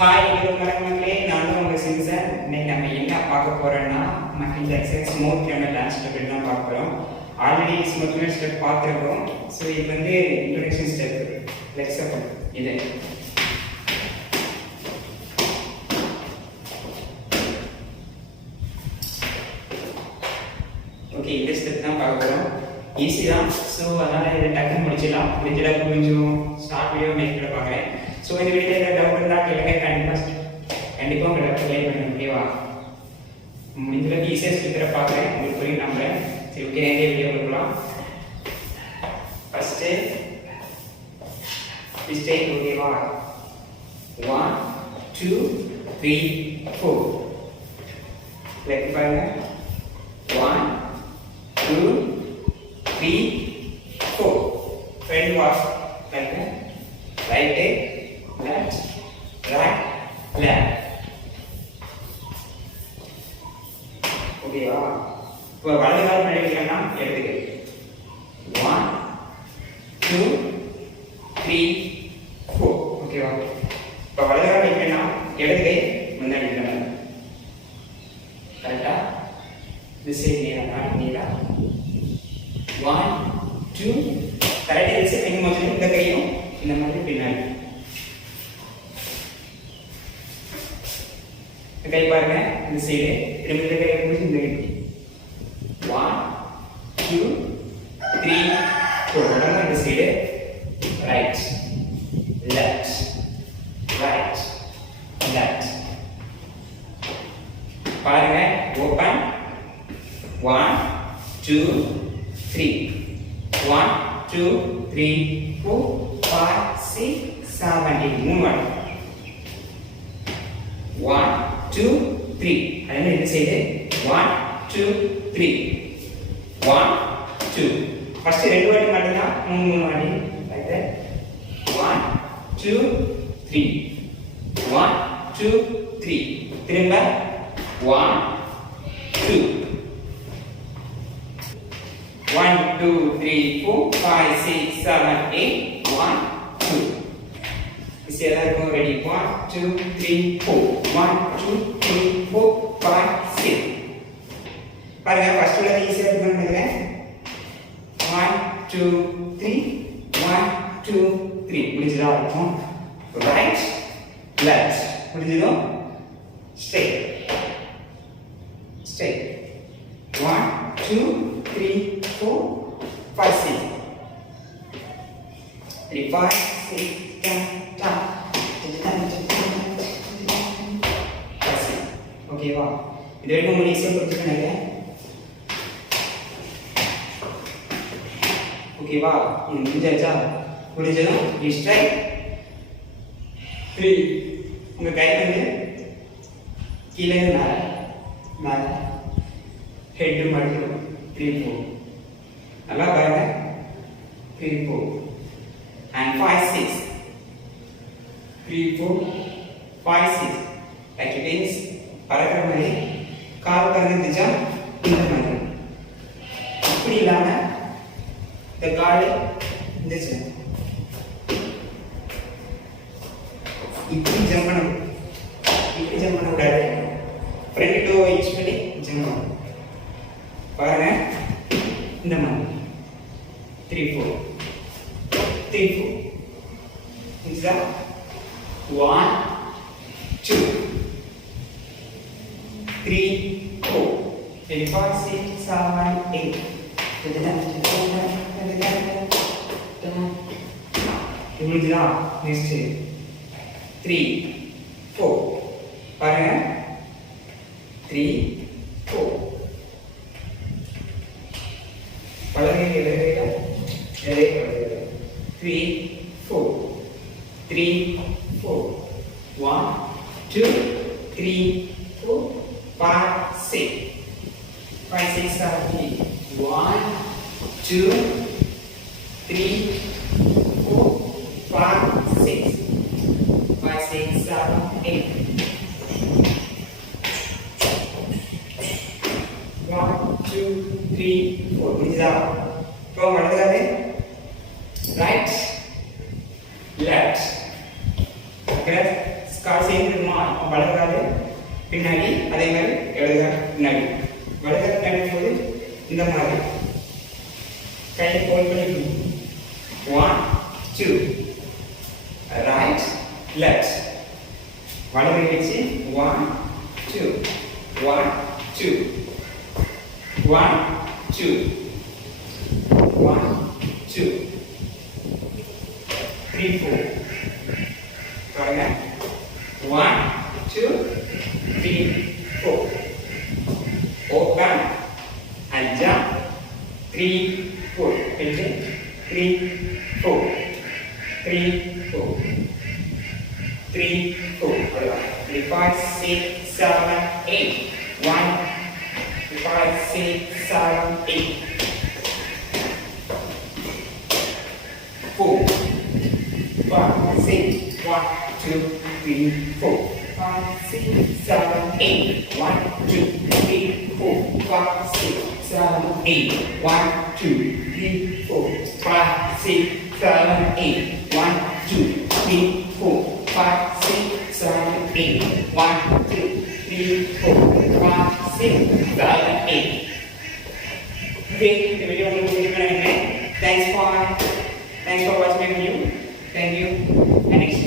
Hi மக்களே, நான் தான் உங்கள் சிம்சன். இன்னைக்கு நம்ம என்ன பார்க்க போகிறோன்னா இந்த exercise smooth climate dance step தான் பார்க்க போகிறோம். ஆல்ரெடி ஸ்மூத் கிளைமேட் ஸ்டெப் பார்த்துருக்கோம். ஸோ இது வந்து இன்ட்ரோடக்ஷன் ஸ்டெப். லெட்ஸ் சப்போர்ட் இது. ஓகே, இந்த ஸ்டெப் தான் பார்க்க போகிறோம். ஈஸி தான். ஸோ அதனால் இதை டக்குன்னு முடிச்சிடலாம். முடிஞ்சிட கொஞ்சம் ஷார்ட் வீடியோ மேக்கில் பார்க்குறேன். ஸோ இந்த வீடியோ ஏதாவது டவுட் இருந்தால் கேளுங்க. கண்டிப்பாக உங்கள் டவுட் கிளியர் பண்ண ஓகேவா? முடிஞ்சளவுக்கு ஈஸியாக சொல்லித்தர பார்க்குறேன். உங்களுக்கு புரியும் நம்புறேன். சரி, ஓகே, நிறைய வீடியோ கொடுக்கலாம். ஃபஸ்ட்டு மிஸ்டேக் ஓகேவா? 1 2 3 4 லெஃப்ட் பாருங்க. 1 2 3 4 front wash like right left right left ஓகேவா? இப்போ வலது கால் முன்னாடி வைக்கிறோம்னா எடுத்துக்க 1 2 3 4 ஓகேவா? இப்போ வலது கால் வைக்கிறோம்னா எடுத்துக்க முன்னாடி வைக்கணும். கரெக்டா? திசை நீளா 1 2 கரெக்டாக திசை வைக்கும் போது இந்த கையும் இந்த மாதிரி பின்னாடி கை பாருங்க. இந்த சைடு திரும்ப இந்த கை முடிச்சு இந்த கை 1 2 3 4 உடனே இந்த side right left right left பாருங்க. ஓபன் 1 2 3 1 2 3 4 5 6 7 8 மூணு வாட்டி 1 2 3 அதனால இந்த சைடு 1 2 3 1 2 ஃபர்ஸ்ட் ரெண்டு வாட்டி மட்டும் தான் மூணு வாட்டி ரைட் 1 2 3 1 2 3 திரும்ப 1 2 1 2 3 4 5 6 7 8 1 2 इसे अलग रेडी 1 2 3 4 1 2 3 4 5 6 பாருங்க. ஃபர்ஸ்ட் உள்ள ஈஸியா இருக்குன்னு நினைக்கிறேன். 1 2 3 1 2 3 முடிஞ்சதா இருக்கும். ரைட் லெஃப்ட் முடிஞ்சதோ ஸ்ட்ரைட் ஸ்ட்ரைட் 1 2 3 4 5 6 3 5 6 10 ஓகேவா? இது வரைக்கும் உங்களுக்கு ஈஸியாக கொடுத்துருக்கேன். ஓகேவா? இது முடிஞ்சாச்சா? முடிஞ்சதும் ஸ்ட்ரைட் 3 உங்கள் கை வந்து கீழே மேலே ஹெட்டு மட்டும் 3 4 நல்லா பாருங்க. 3 4 and 5 6 3 4 5 6 like it is பறக்கிற மாதிரி கால் பறந்துச்சா இந்த மாதிரி. அப்படி இல்லாம இந்த கால் இருந்துச்சு இப்படி ஜம்ப் பண்ணணும். இப்படி ஜம்ப் பண்ண கூடாது. ஃப்ரண்ட் டோ யூஸ் பண்ணி ஜம்ப் பண்ணணும். பாருங்க இந்த மாதிரி 3 4 3 4 இதுதா 1 2 3 4 5 6 7 8 முடிஞ்சதா? நெக்ஸ்ட் 3 4 பாருங்க 3 4 வலது இடது 3 4 3 4 1 2 3 4 5 6 5 6 7 8 1 2 3 4 5 6 5 6 7 8 1 2 3 4 முடிஞ்சதா? இப்போ வலது ரைட் left, okay, கால் சேர்ந்துருமா வலது கால் பின்னாடி அதே மாதிரி இடது கால் பின்னாடி வலது கால் பின்னாடி போது இந்த மாதிரி கையை ஹோல்ட் பண்ணிக்கணும் 1 2 ரைட் லெஃப்ட் வலது வச்சு 1 2 1 2 1 2 1 2 3 4 பாருங்க 1 2 3 4 open and jump 3 4 into 3 4 3 4 3 4 3 5 6 7 8 1 5 6 7 8 4 5 6 1 2 3 4 5 6 7 8 1 2 3 4 5 6 7 8 1 2 3 4 5 6 7 8 1 2 3 4 5 6 7 8 1 2 3 4 5 6 7 8 Okay, the video உங்களுக்கு பிடிக்கும்னு நினைக்கிறேன். Thanks for watching my video. Thank you. And next